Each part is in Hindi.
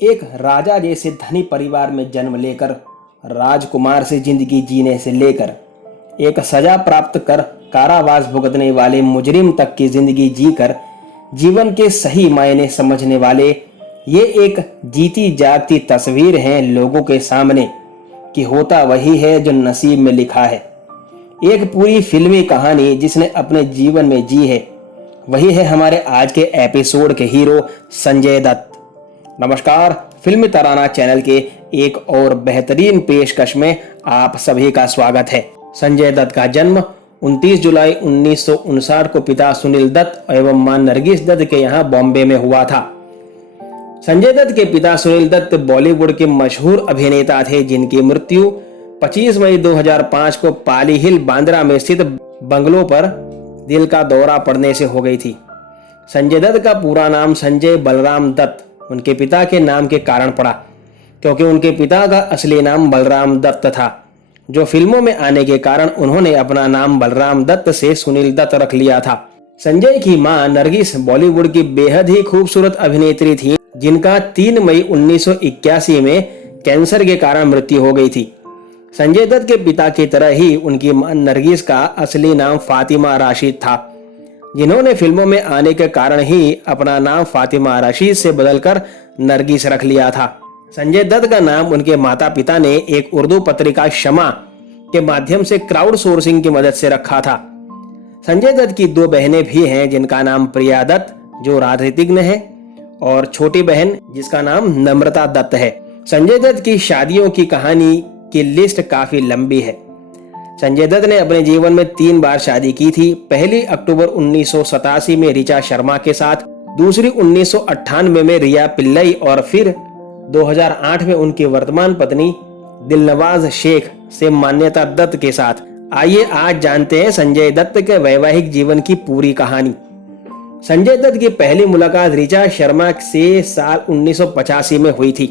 एक राजा जैसे धनी परिवार में जन्म लेकर, राजकुमार से जिंदगी जीने से लेकर एक सजा प्राप्त कर कारावास भुगतने वाले मुजरिम तक की जिंदगी जीकर जीवन के सही मायने समझने वाले ये एक जीती जागती तस्वीर है लोगों के सामने कि होता वही है जो नसीब में लिखा है। एक पूरी फिल्मी कहानी जिसने अपने जीवन में जी है, वही है हमारे आज के एपिसोड के हीरो संजय दत्त। नमस्कार, फिल्मी तराना चैनल के एक और बेहतरीन पेशकश में आप सभी का स्वागत है। संजय दत्त का जन्म 29 जुलाई 1959 को पिता सुनील दत्त एवं मां नरगिस दत्त के यहाँ बॉम्बे में हुआ था। संजय दत्त के पिता सुनील दत्त बॉलीवुड के मशहूर अभिनेता थे, जिनकी मृत्यु 25 मई 2005 को पाली हिल बांद्रा में स्थित बंगलो पर दिल का दौरा पड़ने से हो गई थी। संजय दत्त का पूरा नाम संजय बलराम दत्त उनके पिता के नाम के कारण पड़ा, क्योंकि उनके पिता का असली नाम बलराम दत्त था, जो फिल्मों में आने के कारण उन्होंने अपना नाम बलराम दत्त से सुनील दत्त रख लिया था। संजय की मां नरगिस बॉलीवुड की बेहद ही खूबसूरत अभिनेत्री थी, जिनका 3 मई 1981 में कैंसर के कारण मृत्यु हो गई थी। संजय दत्त के पिता की तरह ही उनकी मां नरगिस का असली नाम फातिमा राशिद था, जिन्होंने फिल्मों में आने के कारण ही अपना नाम फातिमा राशिद से बदलकर नरगिस रख लिया था। संजय दत्त का नाम उनके माता पिता ने एक उर्दू पत्रिका शमा के माध्यम से क्राउड सोर्सिंग की मदद से रखा था। संजय दत्त की 2 बहनें भी हैं, जिनका नाम प्रिया दत्त जो राजनीतिज्ञ है और छोटी बहन जिसका नाम नम्रता दत्त है। संजय दत्त की शादियों की कहानी की लिस्ट काफी लंबी है। संजय दत्त ने अपने जीवन में 3 बार शादी की थी। पहली अक्टूबर 1987 में ऋचा शर्मा के साथ, दूसरी 1998 में रिया पिल्लई और फिर 2008 में उनकी वर्तमान पत्नी दिलनवाज शेख से मान्यता दत्त के साथ। आइए आज जानते हैं संजय दत्त के वैवाहिक जीवन की पूरी कहानी। संजय दत्त की पहली मुलाकात ऋचा शर्मा से साल 1985 में हुई थी।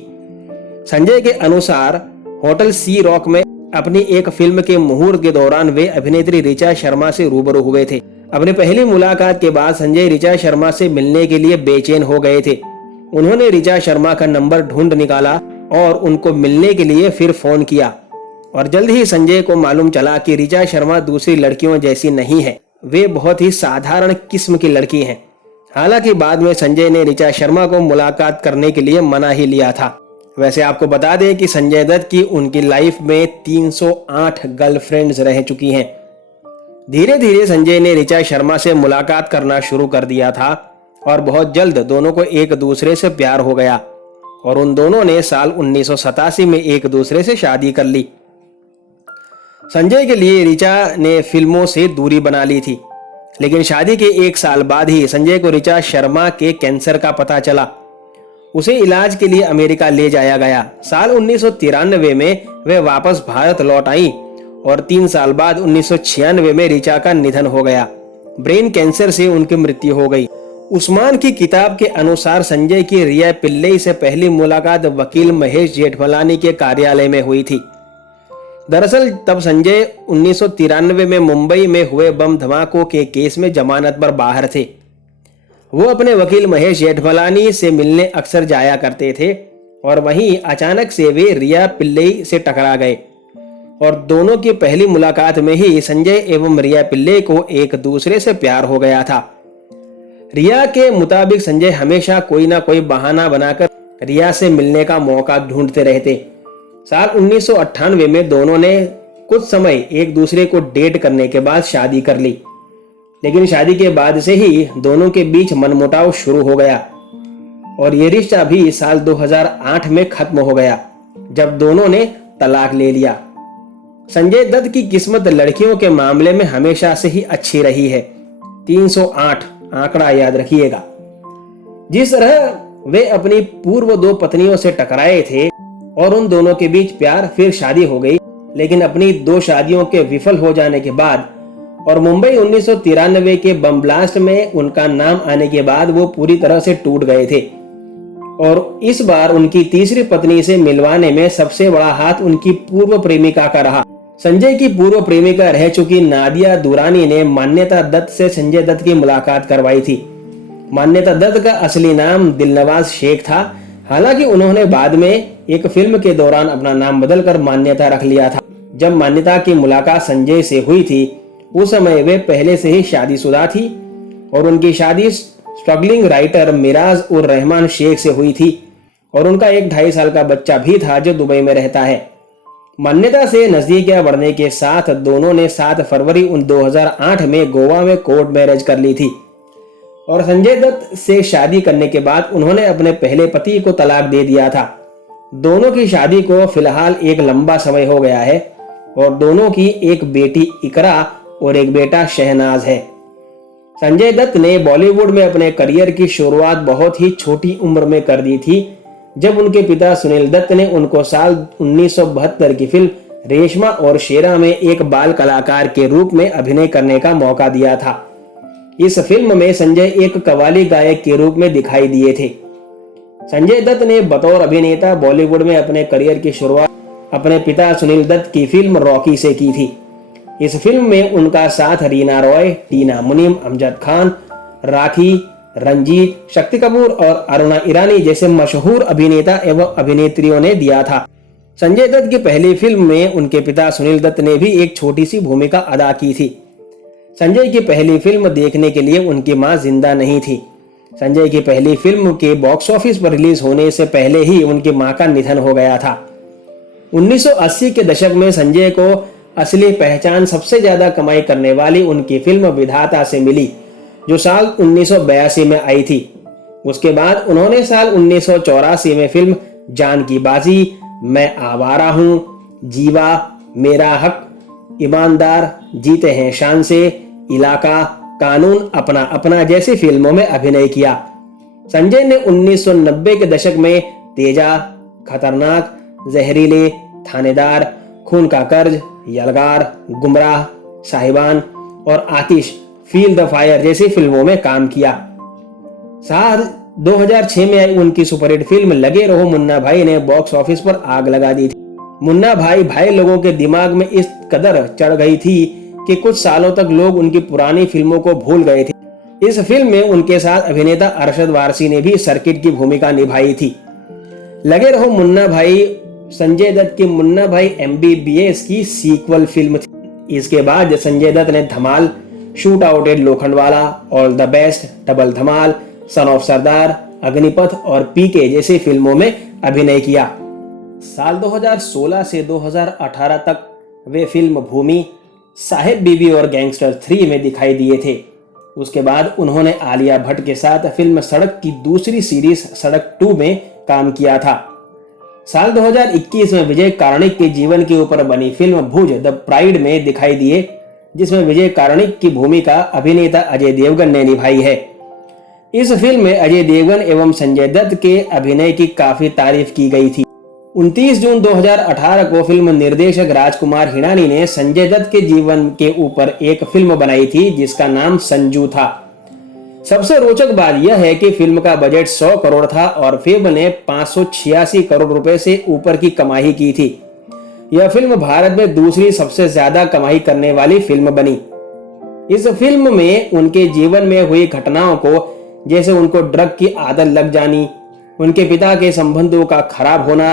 संजय के अनुसार होटल सी रॉक में अपनी एक फिल्म के मुहूर्त के दौरान वे अभिनेत्री ऋचा शर्मा से रूबरू हुए थे। अपनी पहली मुलाकात के बाद संजय ऋचा शर्मा से मिलने के लिए बेचैन हो गए थे। उन्होंने ऋचा शर्मा का नंबर ढूंढ निकाला और उनको मिलने के लिए फिर फोन किया, और जल्द ही संजय को मालूम चला कि ऋचा शर्मा दूसरी लड़कियों जैसी नहीं है, वे बहुत ही साधारण किस्म की लड़की हैं। हालांकि बाद में संजय ने ऋचा शर्मा को मुलाकात करने के लिए मना ही लिया था। वैसे आपको बता दें कि संजय दत्त की उनकी लाइफ में 308 गर्लफ्रेंड्स रह चुकी हैं। धीरे धीरे संजय ने ऋचा शर्मा से मुलाकात करना शुरू कर दिया था और बहुत जल्द दोनों को एक दूसरे से प्यार हो गया और उन दोनों ने साल 1987 में एक दूसरे से शादी कर ली। संजय के लिए ऋचा ने फिल्मों से दूरी बना ली थी, लेकिन शादी के 1 साल बाद ही संजय को ऋचा शर्मा के कैंसर का पता चला। उसे इलाज के लिए अमेरिका ले जाया गया। साल 1993 में वे वापस भारत लौट आई और 3 साल बाद 1996 में ऋचा का निधन हो गया। ब्रेन कैंसर से उनकी मृत्यु हो गई। उस्मान की किताब के अनुसार संजय की रिया पिल्लई से पहली मुलाकात वकील महेश जेठमलानी के कार्यालय में हुई थी। दरअसल तब संजय 1993 में मुंबई में हुए बम धमाकों के केस में जमानत पर बाहर थे। वो अपने वकील महेश जेठमलानी से मिलने अक्सर जाया करते थे और वहीं अचानक से वे रिया पिल्लई से टकरा गए और दोनों की पहली मुलाकात में ही संजय एवं रिया पिल्लई को एक दूसरे से प्यार हो गया था। रिया के मुताबिक संजय हमेशा कोई ना कोई बहाना बनाकर रिया से मिलने का मौका ढूंढते रहते। साल 1998 में दोनों ने कुछ समय एक दूसरे को डेट करने के बाद शादी कर ली, लेकिन शादी के बाद से ही दोनों के बीच मनमुटाव शुरू हो गया और ये रिश्ता भी साल 2008 में खत्म हो गया, जब दोनों ने तलाक ले लिया। संजय दत्त की किस्मत लड़कियों के मामले में हमेशा से ही अच्छी रही है। 308 आंकड़ा याद रखिएगा। जिस तरह वे अपनी पूर्व 2 पत्नियों से टकराए थे और उन दोनों के बीच प्यार फिर शादी हो गई, लेकिन अपनी 2 शादियों के विफल हो जाने के बाद और मुंबई 1993 के बम ब्लास्ट में उनका नाम आने के बाद वो पूरी तरह से टूट गए थे और इस बार उनकी तीसरी पत्नी से मिलवाने में सबसे बड़ा हाथ उनकी पूर्व प्रेमिका का रहा। संजय की पूर्व प्रेमिका रह चुकी नादिया दुरानी ने मान्यता दत्त से संजय दत्त की मुलाकात करवाई थी। मान्यता दत्त का असली नाम दिलनवाज शेख था। हालांकि उन्होंने बाद में एक फिल्म के दौरान अपना नाम बदलकर मान्यता रख लिया था। जब मान्यता की मुलाकात संजय से हुई थी उस समय वे पहले से ही शादीशुदा थी और उनकी शादी स्ट्रगलिंग राइटर मिराज उर रहमान शेख से हुई थी और उनका एक 2.5 साल का बच्चा भी था जो दुबई में रहता है। मान्यता से नजदीकियां बढ़ने के साथ दोनों ने 7 फरवरी 2008 में गोवा में कोर्ट मैरिज कर ली थी और संजय दत्त से शादी करने के बाद उन्होंने अपने पहले पति को तलाक दे दिया था। दोनों की शादी को फिलहाल एक लंबा समय हो गया है और दोनों की एक बेटी इकरा और एक बेटा शहनाज है। संजय दत्त ने बॉलीवुड में अपने करियर की शुरुआत बहुत ही छोटी उम्र में कर दी थी जब उनके पिता सुनील दत्त ने उनको साल 1972 की फिल्म रेशमा और शेरा में एक बाल कलाकार के रूप में अभिनय करने का मौका दिया था। इस फिल्म में संजय एक कव्वाली गायक के रूप में दिखाई दिए थे। संजय दत्त ने बतौर अभिनेता बॉलीवुड में अपने करियर की शुरुआत अपने पिता सुनील दत्त की फिल्म रॉकी से की थी। इस फिल्म में उनका साथ रीना रॉय, टीना मुनीम, अमजद खान, राखी, रंजीत, शक्ति कपूर और अरुणा ईरानी जैसे मशहूर अभिनेता एवं अभिनेत्रियों ने दिया था। संजय दत्त की पहली फिल्म में उनके पिता सुनील दत्त ने भी एक छोटी सी भूमिका अदा की थी। संजय की पहली फिल्म देखने के लिए उनकी मां जिंदा नहीं थी। संजय की पहली फिल्म के बॉक्स ऑफिस पर रिलीज होने से पहले ही उनकी मां का निधन हो गया था। 1980 के दशक में संजय को असली पहचान सबसे ज्यादा कमाई करने वाली उनकी फिल्म विधाता से मिली जो साल 1982 में आई थी। उसके बाद उन्होंने साल 1984 में फिल्म जान की बाजी, मैं आवारा हूं, जीवा, मेरा हक, ईमानदार, जीते हैं शान से, इलाका, कानून, अपना अपना जैसी फिल्मों में अभिनय किया। संजय ने 1990 के दशक में तेजा, खतरनाक, जहरीले, थानेदार, खून का कर्ज, यलगार, गुमराह, साहिबान और आतिश, फील द फायर जैसी फिल्मों में काम किया। साल 2006 में आई उनकी सुपरहिट फिल्म लगे रहो मुन्ना भाई ने बॉक्स ऑफिस पर आग लगा दी थी। मुन्ना भाई लोगों के दिमाग में इस कदर चढ़ गई थी कि कुछ सालों तक लोग उनकी पुरानी फिल्मों को भूल गए थे। इस फिल्म में उनके साथ अभिनेता अरशद वारसी ने भी सर्किट की भूमिका निभाई थी। लगे रहो मुन्ना भाई संजय दत्त की मुन्ना भाई MBBS की सीक्वल फिल्म थी। इसके बाद संजय दत्त ने Dhamaal, shoot out at Lokhandwala, all the best, double Dhamaal, son of Sardaar, Agneepath और PK जैसी फिल्मों में अभिनय किया। साल 2016 से 2018 तक वे फिल्म भूमि, साहिब बीबी और गैंगस्टर 3 में दिखाई दिए थे। उसके बाद उन्होंने आलिया भट्ट के साथ फिल्म सड़क की दूसरी सीरीज सड़क 2 में काम किया था। साल 2021 में विजय कार्णिक के जीवन के ऊपर बनी फिल्म भुज द प्राइड में दिखाई दिए जिसमें विजय कार्णिक की भूमिका अभिनेता अजय देवगन ने निभाई है। इस फिल्म में अजय देवगन एवं संजय दत्त के अभिनय की काफी तारीफ की गई थी। 29 जून 2018 को फिल्म निर्देशक राजकुमार हिरानी ने संजय दत्त के जीवन के ऊपर एक फिल्म बनाई थी जिसका नाम संजू था। सबसे रोचक बात यह है कि फिल्म का बजट 100 करोड़ था और फिल्म ने 586 करोड़ रुपए से ऊपर की कमाई की थी। यह फिल्म भारत में दूसरी सबसे ज्यादा कमाई करने वाली फिल्म बनी। इस फिल्म में उनके जीवन में हुई घटनाओं को, जैसे उनको ड्रग की आदत लग जानी, उनके पिता के संबंधों का खराब होना,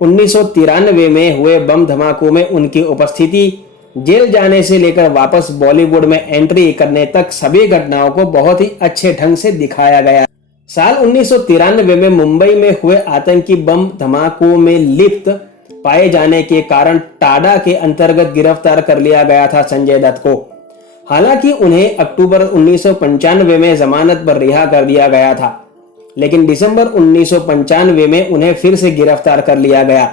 1993 में हुए बम धमाकों में उनकी उपस्थिति, जेल जाने से लेकर वापस बॉलीवुड में एंट्री करने तक सभी घटनाओं को बहुत ही अच्छे ढंग से दिखाया गया। साल 1993 में मुंबई में हुए आतंकी बम धमाकों में लिप्त पाए जाने के कारण टाडा के अंतर्गत गिरफ्तार कर लिया गया था संजय दत्त को। हालांकि उन्हें अक्टूबर 1995 में जमानत पर रिहा कर दिया गया था, लेकिन दिसंबर 1995 में उन्हें फिर से गिरफ्तार कर लिया गया।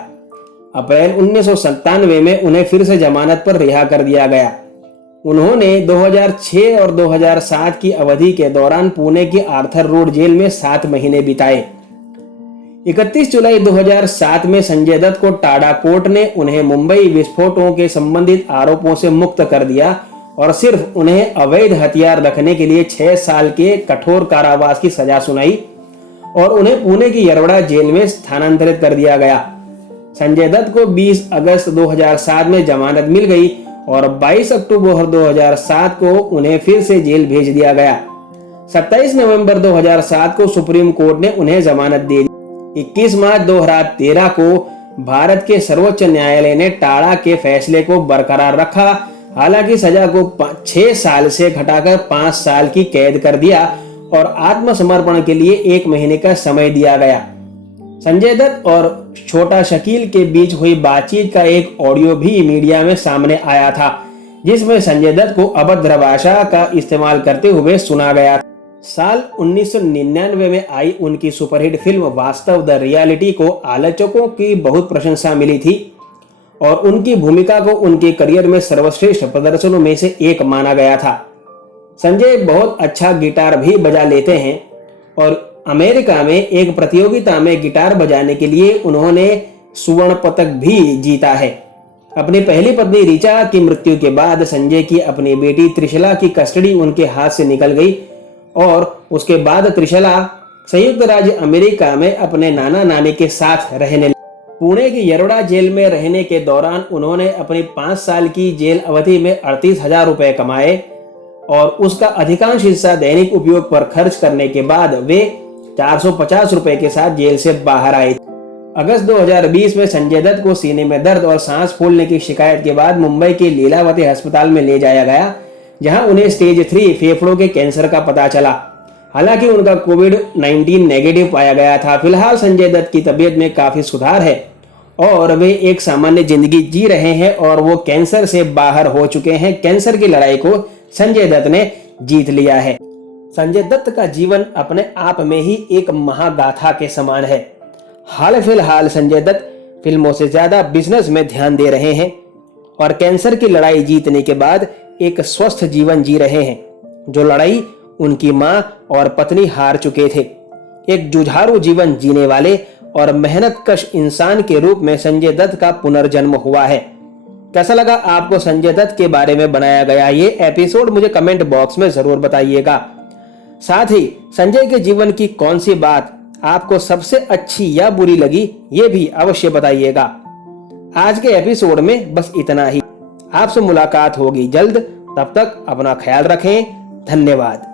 अप्रैल 1997 में उन्हें फिर से जमानत पर रिहा कर दिया गया। उन्होंने 2006 और 2007 की अवधि के दौरान पुणे की आर्थर रोड जेल में 7 महीने बिताए। 31 जुलाई 2007 में संजय दत्त को टाडा कोर्ट ने उन्हें मुंबई विस्फोटों के संबंधित आरोपों से मुक्त कर दिया और सिर्फ उन्हें अवैध हथियार रखने के लिए 6 साल के कठोर कारावास की सजा सुनाई और उन्हें पुणे की यरवड़ा जेल में स्थानांतरित कर दिया गया। संजय दत्त को 20 अगस्त 2007 में जमानत मिल गई और 22 अक्टूबर 2007 को उन्हें फिर से जेल भेज दिया गया। 27 नवंबर 2007 को सुप्रीम कोर्ट ने उन्हें जमानत दे दी। 21 मार्च 2013 को भारत के सर्वोच्च न्यायालय ने टाड़ा के फैसले को बरकरार रखा। हालांकि सजा को 6 साल से घटाकर 5 साल की कैद कर दिया और आत्मसमर्पण के लिए 1 महीने का समय दिया गया। संजय दत्त और छोटा शकील के बीच हुई बातचीत का एक ऑडियो भी मीडिया में सामने आया था, जिसमें संजय दत्त को अभद्र भाषा का इस्तेमाल करते हुए सुना गया। साल 1999 में आई उनकी सुपरहिट फिल्म वास्तव द रियलिटी को आलोचकों की बहुत प्रशंसा मिली थी और उनकी भूमिका को उनके करियर में सर्वश्रेष्ठ प्रदर्शनों में से एक माना गया था। संजय बहुत अच्छा गिटार भी बजा लेते हैं और अमेरिका में एक प्रतियोगिता में गिटार बजाने के लिए उन्होंने स्वर्ण पदक भी जीता है। अपनी पहली पत्नी ऋचा की मृत्यु के बाद संजय की अपनी बेटी त्रिशला की कस्टडी उनके हाथ से निकल गई और उसके बाद त्रिशला संयुक्त राज्य अमेरिका में अपने नाना नानी के साथ रहने लगी। पुणे की यरोडा जेल में रहने के दौरान उन्होंने अपनी 5 साल की जेल अवधि में 38,000 रुपए कमाए और उसका अधिकांश हिस्सा दैनिक उपयोग पर खर्च करने के बाद वे 450 रुपए के साथ जेल से बाहर आए। अगस्त 2020 में संजय दत्त को सीने में दर्द और सांस फूलने की शिकायत के बाद मुंबई के लीलावती अस्पताल में ले जाया गया, जहां उन्हें स्टेज 3 फेफड़ों के कैंसर का पता चला। हालांकि उनका कोविड-19 नेगेटिव पाया गया था। फिलहाल संजय दत्त की तबीयत में काफी सुधार है और वे एक सामान्य जिंदगी जी रहे हैं और वो कैंसर से बाहर हो चुके हैं। कैंसर की लड़ाई को संजय दत्त ने जीत लिया है। संजय दत्त का जीवन अपने आप में ही एक महागाथा के समान है। हाल फिलहाल संजय दत्त फिल्मों से ज्यादा बिजनेस में ध्यान दे रहे हैं और कैंसर की लड़ाई जीतने के बाद एक स्वस्थ जीवन जी रहे हैं, जो लड़ाई उनकी मां और पत्नी हार चुके थे। एक जुझारू जीवन जीने वाले और मेहनतकश इंसान के रूप में संजय दत्त का पुनर्जन्म हुआ है। कैसा लगा आपको संजय दत्त के बारे में बनाया गया ये एपिसोड, मुझे कमेंट बॉक्स में जरूर बताइएगा। साथ ही संजय के जीवन की कौन सी बात आपको सबसे अच्छी या बुरी लगी, ये भी अवश्य बताइएगा। आज के एपिसोड में बस इतना ही। आपसे मुलाकात होगी जल्द, तब तक अपना ख्याल रखें। धन्यवाद।